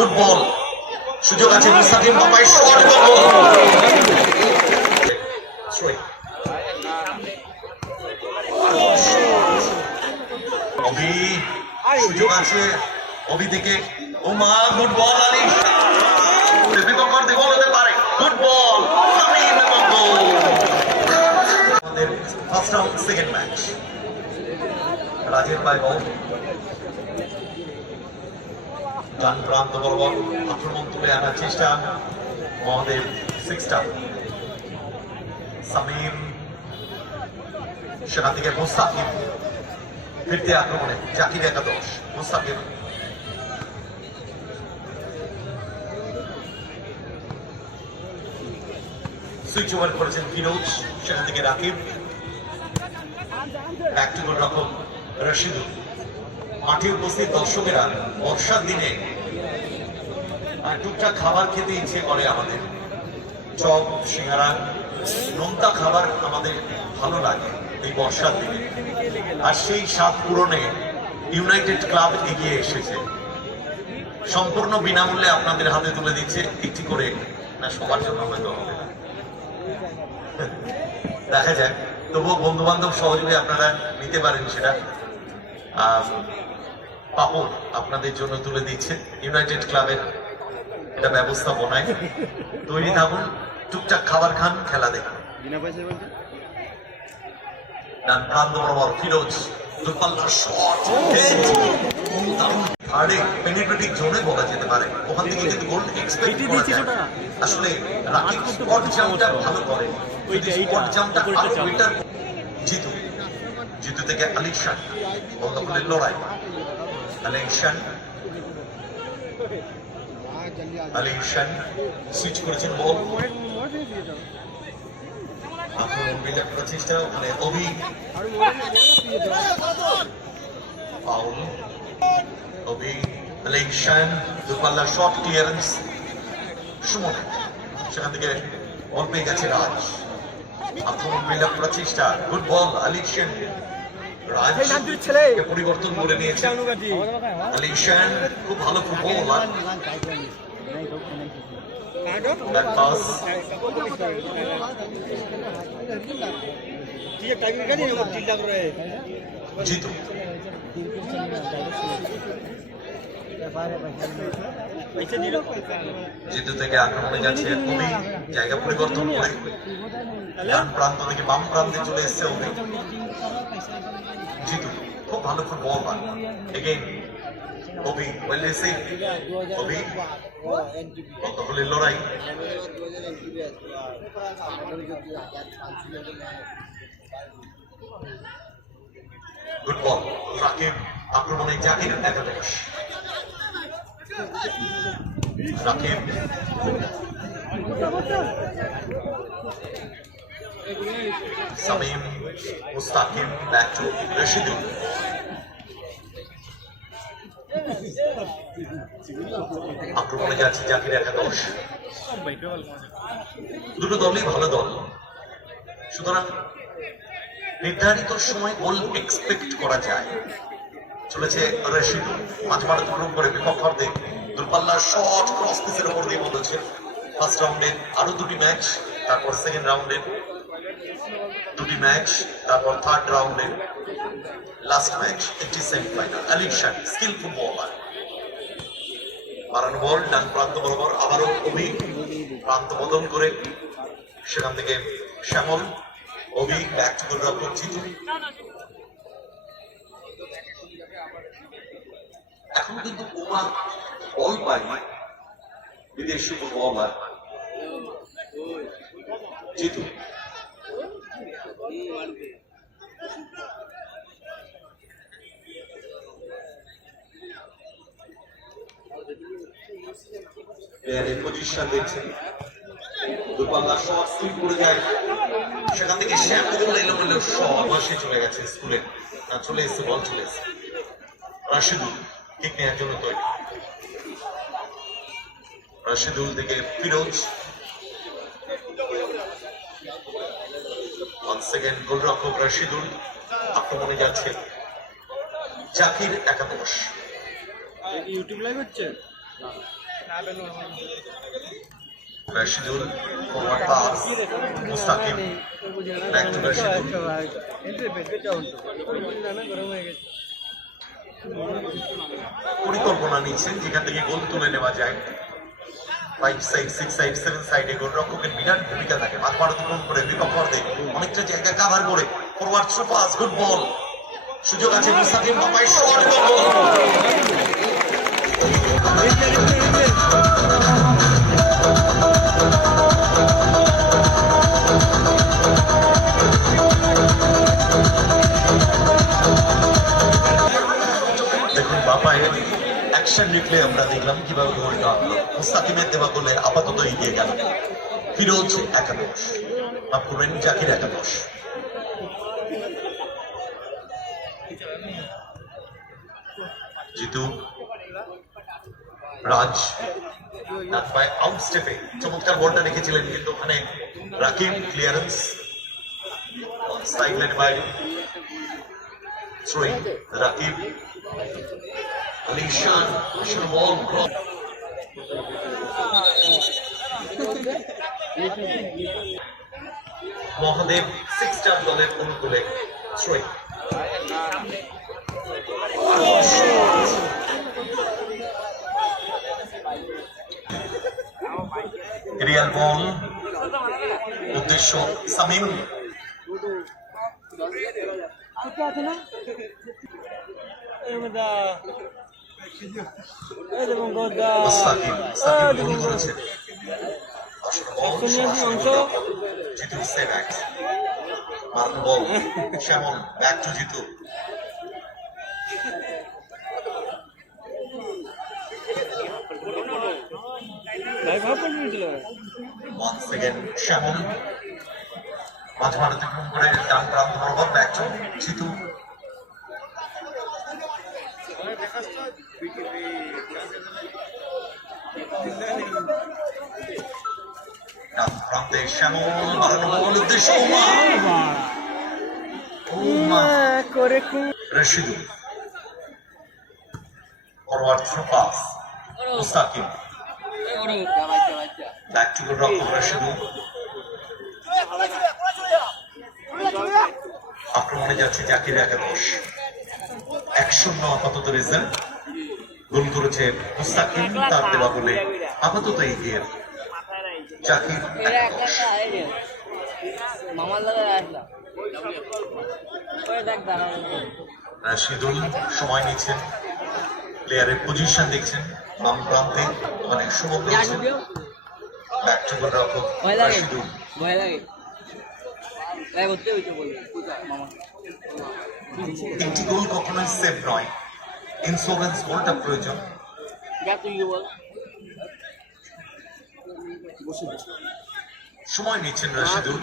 Football সুযোগ আছে মুস্তাকিম বাবাই শট অভি সুযোগ আছে অভি থেকে ওমা গুড বল আলী বিপক্ষের দিকে বল হতে পারে গুড বল সামিম এবং গোল আমাদের ফার্স্ট রাউন্ড সেকেন্ড ম্যাচ রাজের পায় বল ডান প্রান্ত বরাবর আক্রমণ তুলে আনার চেষ্টা মহাদেব সিক্সটা সামিম সেখান থেকে মুস্তাকিম ফিরতে আক্রমণে জাকির একাদশ মুস্তাকিম সুইচ ওভার করেছেন ফিরোজ সেখান থেকে রাকিব ব্যাক টু গোলরক্ষক রশিদুল মাঠে উপস্থিত দর্শকেরা বর্ষার দিনে টুকটাক খাবার খেতে ইচ্ছে করে আমাদের চপ সিঙ্গারা নোনতা খাবার আমাদের ভালো লাগে এই বর্ষার দিনে আর সেই স্বাদ পূরণে ইউনাইটেড ক্লাব এগিয়ে এসেছে সম্পূর্ণ বিনামূল্যে আপনাদের হাতে তুলে দিচ্ছে একটি করে না সবার জন্য হয়তো হবে না দেখা যাক তবুও বন্ধু বান্ধব সহযোগে আপনারা নিতে পারেন সেটা পাপড় আপনাদের জন্য তুলে দিচ্ছে ইউনাইটেড ক্লাবের এটা ব্যবস্থাপনায় তৈরি থাকুন টুকটাক খাবার খান খেলা দেখুন ডান প্রান্ত বরাবর ফিরোজ দূরপাল্লার শট থার্ডে পেনিট্রেটিং জোনে বলা যেতে পারে ওখান থেকে কিন্তু গোল এক্সপেক্ট করা যায় আসলে রাকিব স্পট জাম্পটা ভালো করে স্পট জাম্পটা আরো বেটার জিতু জিতু থেকে আলিশান বল দখলের লড়াই আলিশান সুইচ করেছেন বল আক্রমণ বিলে প্রচেষ্টা ওখানে অভি ফাউল অভি আলিশান দূরপাল্লার শট ক্লিয়ারেন্স সুমন সেখান থেকে বল পেয়ে গেছে রাজ আক্রমণ বিলে প্রচেষ্টা গুড বল আলিশান রাজকে পরিবর্তন করে নিয়েছে আলিশান খুব ভালো ফুটবলার জিতু জিতু থেকে আক্রমণে যাচ্ছে অভি জায়গা পরিবর্তন করে ডান প্রান্ত থেকে বাম প্রান্তে চলে এসছে অভি জিতু খুব ভালো ফুটবলার এগেইন অভি ওয়েল রিসিভ অভি দখলের লড়াই গুড বল রাকিব আক্রমণে জাকির একাদশ রাকিব সামিম মুস্তাকিম ব্যাক টু রশিদুল আক্রমণে যাচ্ছে জাকির একাদশ দুটো দলই ভালো দল সুতরাং নির্ধারিত সময় গোল এক্সপেক্ট করা যায় চলেছে রশিদুল মাঝমাঠ অতিক্রম করে বিপক্ষের দূরপাল্লার শট ক্রস পিসের উপর দিয়ে বলেছে ফার্স্ট রাউন্ডের আরো দুটি ম্যাচ তারপর সেকেন্ড রাউন্ডের দুটি ম্যাচ তারপর থার্ড রাউন্ডের লাস্ট ম্যাচ একটি সেমিফাইনাল আলিশান স্কিল ফুটবলার মারানো বল ডান প্রান্ত বরাবর আবারও অভি প্রান্ত বদল করে সেখান থেকে শ্যামল অভি ব্যাক টু গোলরক্ষক জিতু এখন কিন্তু ওমা বল পাই বিদেশি ফুটবলার জিতু পজিশন দেখছেন দূরপাল্লা শট স্লিপ করে যায় সেখান থেকে শ্যামল এলোমেলো শট বসে চলে গেছে স্কুলে না চলে এসছে বল চলে এসছে রাশিদুল কিক নেওয়ার জন্য তৈরি রাশিদুল থেকে ফিরোজ সেকেন্ড গোলরক্ষক রশিদুল আক্রমণে যাচ্ছে জাকির একাদশ ইউটিউব লাইভ হচ্ছে Rashidul, forward pass. Mustaqim, back to Rashidul. পরিকল্পনা নিচ্ছেন যেখান থেকে গোল তুলে নেওয়া যায়। 5 সাইড 6 সাইড 7 সাইডে গোলরক্ষকের বিরাট ভূমিকা থাকে। মাঠ অতিক্রম করে বিপক্ষে অনেকটা জায়গা কভার করে forward throw pass, good ball. সুযোগ আছে মুস্তাকিম, বাপাই শট, গোল। দেখুন বাপায়ের অ্যাকশন রিপ্লে আমরা দেখলাম কিভাবে গোলটা হলো। মুস্তাকিমের দেওয়া গোলে আপাতত এগিয়ে গেল ফিরোজ একাদশ, মাফ করবেন জাকির একাদশ। জিতু, রাজ আউট স্টেপে চমৎকার বলটা রেখেছিলেন, কিন্তু ওখানে রাকিব ক্লিয়ারেন্স সাইড লাইন বাইরে। থ্রোইং রাকিব, আলিশান বল ব্লক। মহাদেব 6 স্টার দলের অনুকূলে থ্রোইং। রিয়াল বল, উদ্দেশ্য সামিম। মুস্তাকিম গোল করেছেন। জিতু সেভ অ্যাক্ট, মারুন ball, Shyamal back to Jitu. Once again, Shyamal মাঝ মাঠ অতিক্রম করে ডান প্রান্ত বরাবর ব্যাক টু জিতু। ডান প্রান্তে শ্যামল, বাড়ানো বল, উদ্দেশ্য Rashidul, forward throw pass Mustakim, back to গোলরক্ষক রশিদুল। আক্রমণে যাচ্ছে জাকির একাদশ। 1-0 আপাতত রেজাল্ট। গোল করেছে মুস্তাকিম, তার দেওয়া বলে আপাতত এগিয়ে জাকির একাদশ। রাশিদুল সময় নিচ্ছেন, প্লেয়ারের পজিশন দেখছেন, বাম প্রান্তে অনেক সুমন রয়েছে। ব্যাক টু গোলরক্ষক রাশিদুল। একটি গোল কখনোই সেভ নয়, ইন্স্যুরেন্স গোলটা প্রয়োজন। সময় নিচ্ছেন রাশিদুল,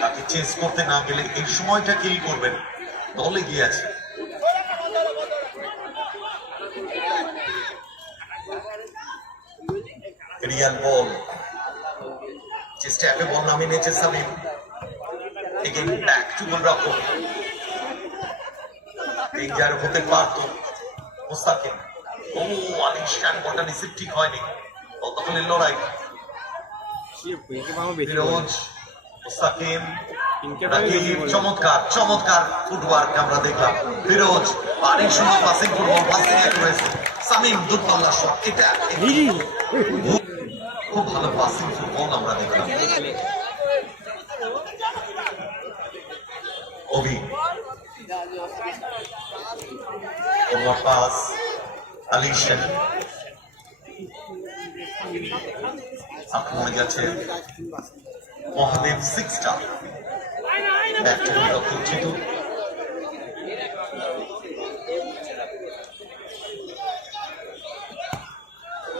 তাকে চেঞ্জ করতে না গেলে এই সময়টা কিল করবেন, দল এগিয়ে আছে। রিয়াল বল, চেষ্টা বল নামিয়ে নিয়েছে সামিম। এগেইন ব্যাক টু গোলরক্ষক, ডেঞ্জার হতে পারত মুস্তাকিম। ও আলিশান বলটা রিসিভ ঠিক হয়নি, ততক্ষণের লড়াই। ফিরোজ, মুস্তাকিম, চমৎকার চমৎকার ফুটওয়ার্ক আমরা দেখলাম। ফিরোজ অনেক সুন্দর পাসিং ফুটবল, পাসিং করেছে সামিম, দূরপাল্লার শট। এটা খুব ভালো পাসিং ফুটবল আমরা দেখলাম। অভি, ফরওয়ার্ড পাস আলিশান। আক্রমণে যাচ্ছে মহাদেব 6 স্টার, ব্যাক টু গোলরক্ষক জিতু।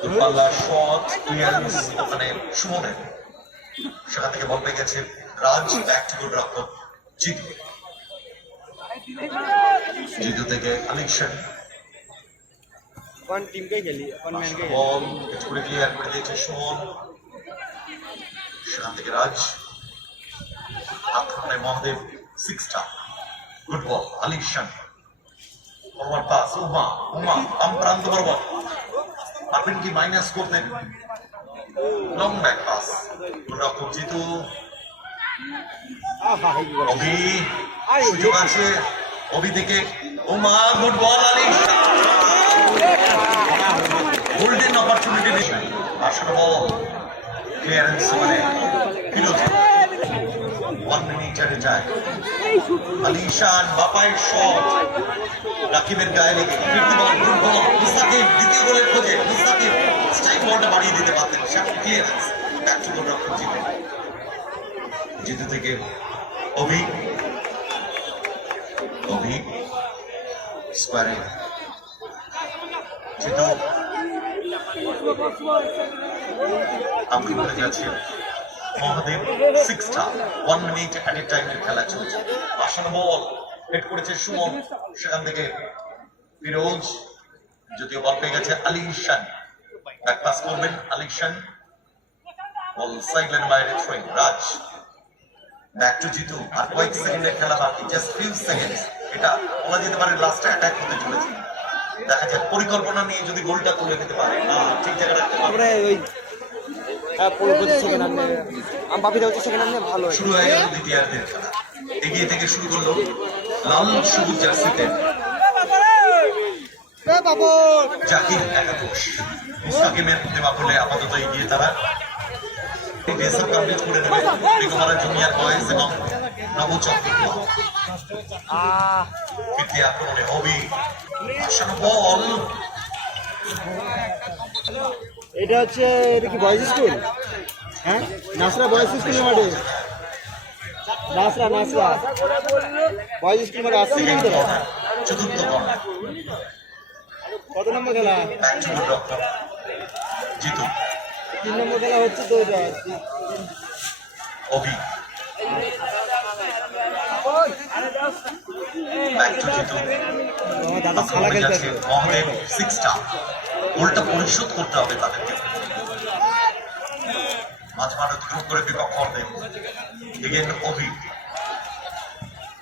দূরপাল্লার শট, ক্লিয়ারেন্স ওখানে সুমনের, সেখান থেকে বল পেয়ে গেছে রাজ। ব্যাক টু গোলরক্ষক জিতু। জিতু থেকে আলিশান, কোন টিমকে খেলি, কোন ম্যানকে খেলি। বল একটু করে ক্লিয়ার করে দিয়েছে সুমন, সেখান থেকে রাজ। আক্রমণে Mahadev 6 star, good ball Alishan. Forward pass Uma বাম প্রান্ত বরাবর পারবেন কি মাইনাস করতেন লং ব্যাক পাস রক্ষক জিতু অভি সুযোগ আছে অভি থেকে Uma good ball Ali golden opportunity আসলে বল ক্লিয়ারেন্স মানে ফিরোজ 1 মিনিট এর যায় আলিশান বাপায়ের শট রাকিবের গায়ে লেগে ফিরতি বল গুড বল মুস্তাকিম দ্বিতীয় গোলের খোঁজে মুস্তাকিম স্ট্রাইক বলটা বাড়িয়ে দিতে পারতেন সামনে ক্লিয়ারেন্স ব্যাক টু গোল রক্ষক জিতু থেকে অভি স্কোয়ারে জিতু আপনি বলে যাচ্ছেন মহাদেব 6টা 1 মিনিট এট এ টাইমের খেলা চলছে আসলে বল হেড করেছে সুমন সেখান থেকে ফিরোজ যদিও বল পেয়ে গেছে আলিশান ব্যাক পাস করবেন আলিশান বল সাইড লাইনের বাইরে throwing Raj back to Jitu আর কয়েক সেকেন্ডের খেলা বাকি জাস্ট ফিউ সেকেন্ডস এটা বলা যেতে পারে লাস্ট অ্যাটাক হতে চলেছে দেখা যাক পরিকল্পনা নিয়ে যদি গোলটা তুলে নিতে পারে ঠিক জায়গায় রাখতে পারে শুরু হয়ে গেল দ্বিতীয়ার্ধের খেলা এগিয়ে থেকে শুরু করলো লাল সবুজ জার্সিতে জাকির একাদশ মুস্তাকিমের দেওয়া বলে আপাতত এগিয়ে তারা কমপ্লিট করে নেবে বেগমারা জুনিয়র বয়েজ এবং নবচক্র ফিরতি আক্রমণে হবি আসানো বল এটা হচ্ছে এটা কি বয়েজ স্কুল হ্যাঁ নাসরা বয়েজ স্কুল মাঠে নাসরা বয়েজ স্কুল মাঠে আসছে কিন্তু চতুর্থ কর্নার কত নম্বর খেলা জিতু 3 নম্বর খেলা হচ্ছে তো এটা অভি ব্যাক টু জিতু দাদা খেলা খেলতে মহাদেব 6টা গোলটা পরিশোধ করতে হবে তাদেরকে মাঝমাঠ অতিক্রম করে বিপক্ষ মহাদেব এগেন অভি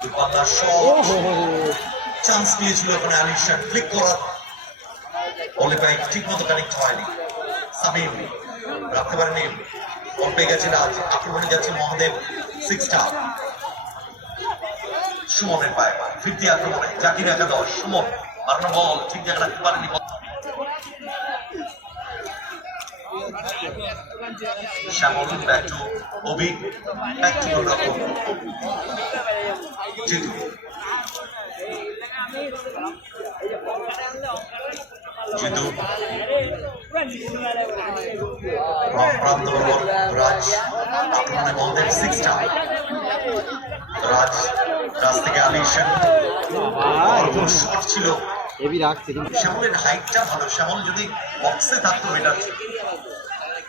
দুপাল্লা শট চান্স পেয়েছিল ওখানে আলিশান ক্লিক করার বলে ব্যাগ ঠিক মতো কানেক্ট হয়নি সামিম রাখতে পারেনি বল পেয়ে গেছে রাজ আক্রমণে যাচ্ছে মহাদেব 6টা সুমনের পায়ে ফিরতি আক্রমণে জাকির একাদশ সুমন মারানো বল ঠিক জায়গায় রাখতে পারেনি Shyamal back to Abhi back to রকম জিতু জিতু প্রান্ত রাজ আক্রমণে মহাদেব 6টা রাজ থেকে আলিশান শট ছিল শ্যামলের হাইটটা ভালো শ্যামল যদি বক্সে থাকতো বেটার ছিল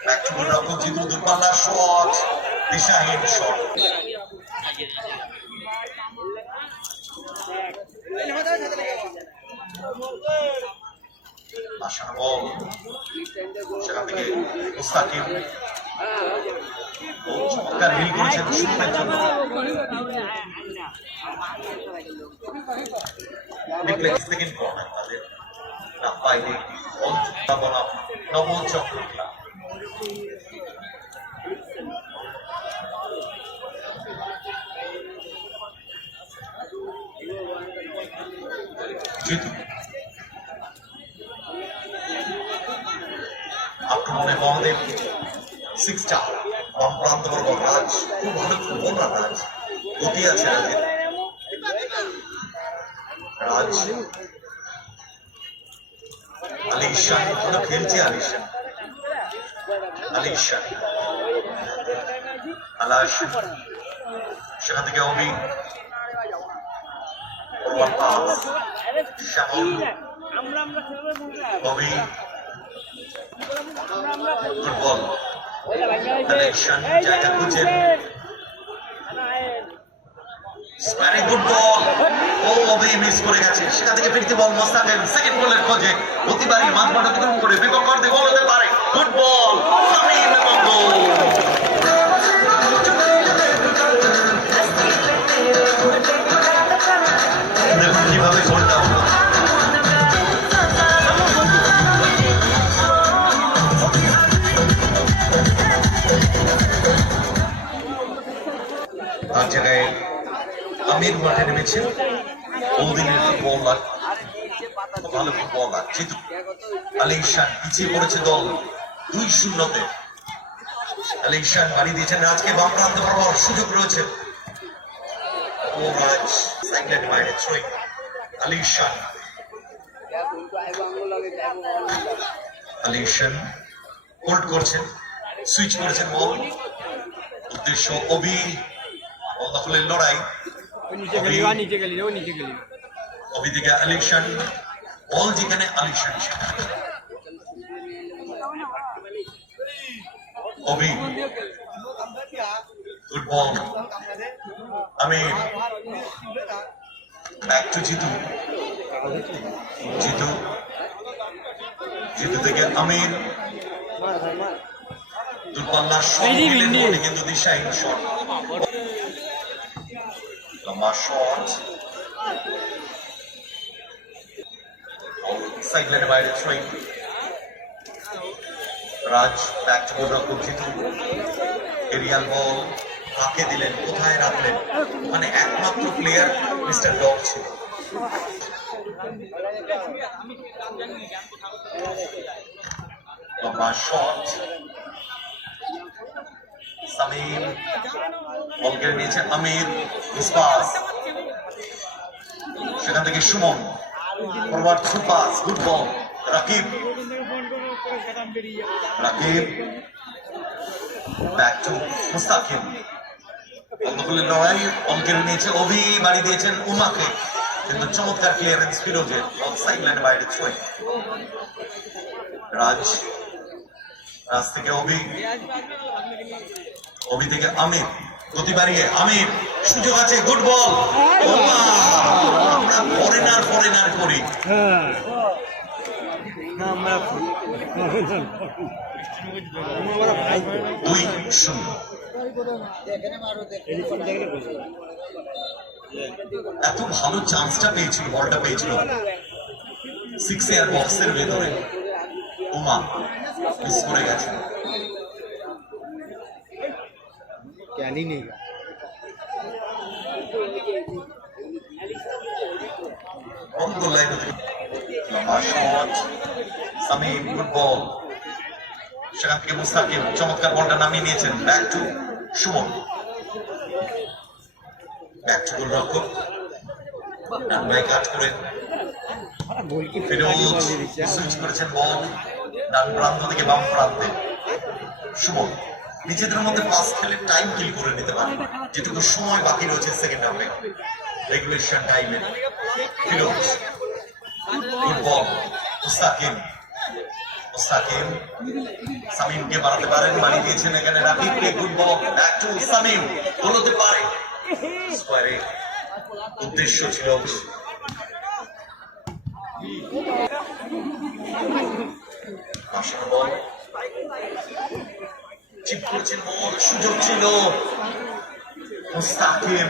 ব্যাক টু গোল রক্ষক জিতু দূরপাল্লা শট দিশাহীন শট আসানো বল সেখান থেকে মুস্তাকিম চমৎকার হিল করেছেন সুমনের জন্য সেকেন্ড কর্নার তাদের না পাইলে বনাম নবচক্র জিতু আক্রমণে মহাদেব 6টা বাম প্রান্ত বর্গ রাজ খুব ভালো ফুটবলার রাজ গতি আছে রাজ আলিশান ভালো খেলছে আলিশান আলাশ সেখান থেকে অভি শ্যামল অভি ফুটবল কানেকশন জায়গা খুঁজেন ভেরি গুড বল ও অভি মিস করে গেছে সেখান থেকে ফিরতে বল মোস্তাকিম সেকেন্ড গোলের খোঁজে প্রতিবারই মাঝমাঠ অতিক্রম করে বিপক্ষ অর্ধে গোল হতে পারে গুড বল সামিম এবং গোল দেখুন কিভাবে গোলটা হলো রয়েছে বহুদিনের ফুটবলার, খুব ভালো ফুটবলার জিতু। আলী ঈশান পিছিয়ে পড়েছে দল 2-0-তে। আলী ঈশান বাড়ি দিয়েছেন রাজকে, বাম প্রান্ত বরাবর সুযোগ রয়েছে। ও রাজ সাইডলাইন বাইরে থ্রোয়িং। আলী ঈশান, আলী ঈশান হোল্ড করছেন, সুইচ করেছেন বল, উদ্দেশ্য অবি, বল দখলের লড়াই। অবি দিকে আলী ঈশান, বল যেখানে Ali Ishan Abi, good ball Amir, back to Jitu, Jitu, Jitu থেকে আমির, দূরপাল্লার শট কিন্তু দিশাহীন শট, লম্বা শট, সাইডলাইনের বাইরে থ্রোয়িং। রাজ ব্যাক টু গোলরক্ষক জিতু, এরিয়াল বল কাকে দিলেন, কোথায় রাখলেন, ওখানে একমাত্র প্লেয়ার মিস্টার ডগ ছিল। লম্বা শট, সামিম বল কেড়ে নিয়েছে আমির, ইসপাস, সেখান থেকে Suman forward through pass, good ball Rakib, Rakib back to Mustakim, বন্ধুগুলির লড়াই, বল কেড়ে নিয়েছে অভি, বাড়ি দিয়েছেন উমাকে, কিন্তু চমৎকার ক্লিয়ারেন্স ফিরোজের, বল সাইডলাইনের বাইরে থ্রোয়িং। রাজ, রাজ থেকে অভি, অভি থেকে আমির, গতি বাড়িয়ে আমির, সুযোগ আছে, গুড বল। আমরা ফরেনার ফরেনার করি, দুই শূন্য। এত ভালো চান্সটা পেয়েছিল, বলটা পেয়েছিল 6 ইয়ার বক্সের ভেতরে, উমা মিস করে গেছে। জ্ঞানী নেই সামিম, গুড বল, সেখান থেকে মুস্তাকিম চমৎকার বলটা নামিয়ে নিয়েছেন, back to Suman, back to গোলরক্ষক ডানবাই কাট করে ফিরোজ সুইচ করেছেন বল ডান প্রান্ত থেকে বাম প্রান্তে। সুমন নিজেদের মধ্যে পাস খেলে টাইম কিল করে নিতে পারে, যেটুকু সময় বাকি রয়েছে সেকেন্ড হাফে রেগুলেশন টাইমে। ফিরোজ, গুড বল মুস্তাকিম, মুস্তাকিম সামিমকে বাড়াতে পারেন, বাড়ি দিয়েছেন এখানে রাকিবকে, good ball back to Samim, goal হতে পারে স্কোয়ারে, উদ্দেশ্য ছিল বল চিপ করেছেন, বল সুযোগ ছিল মুস্তাকিম,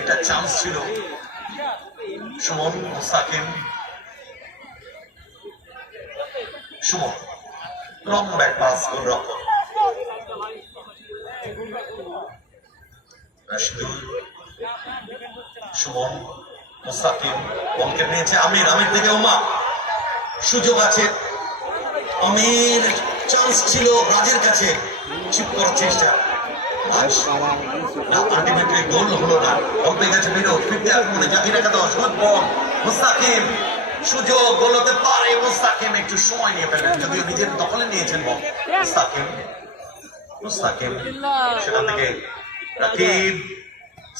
এটা চান্স ছিল। সুমন, মুস্তাকিম, সুমন লং ব্যাক পাস, গোলরক্ষক রাশিদুল, সুমন, মুস্তাকিম বল কেড়ে নিয়েছে আমির, আমির থেকে উমা, সুযোগ আছে আমির, চান্স ছিল রাজের কাছে, চিপ করার চেষ্টা, আলটিমেটলি গোল হলো না, বল পেয়ে গেছে ফিরোজ, ফিরতে আক্রমণে জাকির একাদশ, গুড বল মুস্তাকিম, সুযোগ, গোল হতে পারে। মুস্তাকিম একটু সময় নিয়ে ফেলেন, যদিও নিজের দখলে নিয়েছেন বল। মুস্তাকিম, মুস্তাকিম সেখান থেকে রাকিব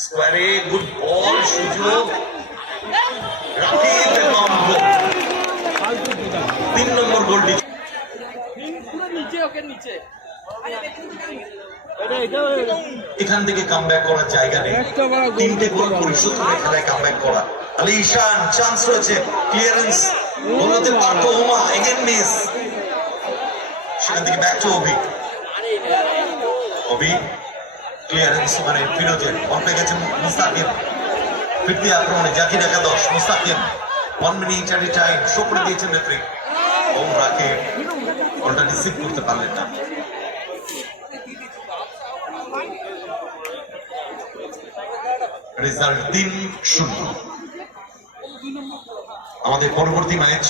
স্কোয়ারে, গুড বল, সুযোগ রাকিব এবং 3 নম্বর গোলটি এখান থেকে কামব্যাক করার জায়গা নেই, 3টে গোল পরিশোধ করে খেলায় কামব্যাক করা। আলী ঈশান, চান্স রয়েছে, ক্লিয়ারেন্স বলতে পারতো উমা, এগেন মিস, সেখান থেকে back to Abhi, Abhi clearance মানে ফিরোজের, বল পেয়ে গেছে মুস্তাকিম, ফিরতি আক্রমণে জাকির একাদশ, মুস্তাকিম 1 মিনিট এট এ টাইম শো করে দিয়েছেন রেফারি, ওমরাকে বলটা রিসিভ করতে পারলেন না। রেজাল্ট 3-0। আমাদের পরবর্তী match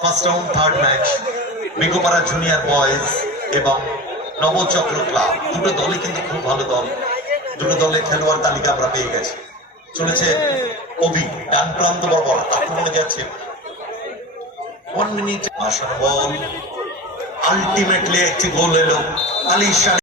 first round third match Meghpara junior boys এবং নবচক্র ক্লাব। দুটো দলই কিন্তু খুব ভালো দল, দুটো দলের খেলোয়াড় তালিকা আমরা পেয়ে গেছি। চলেছে অভি ডান প্রান্ত বরাবর আক্রমণে যাচ্ছে 1 মিনিট আসার বল, আলটিমেটলি একটি গোল এলো আলিশান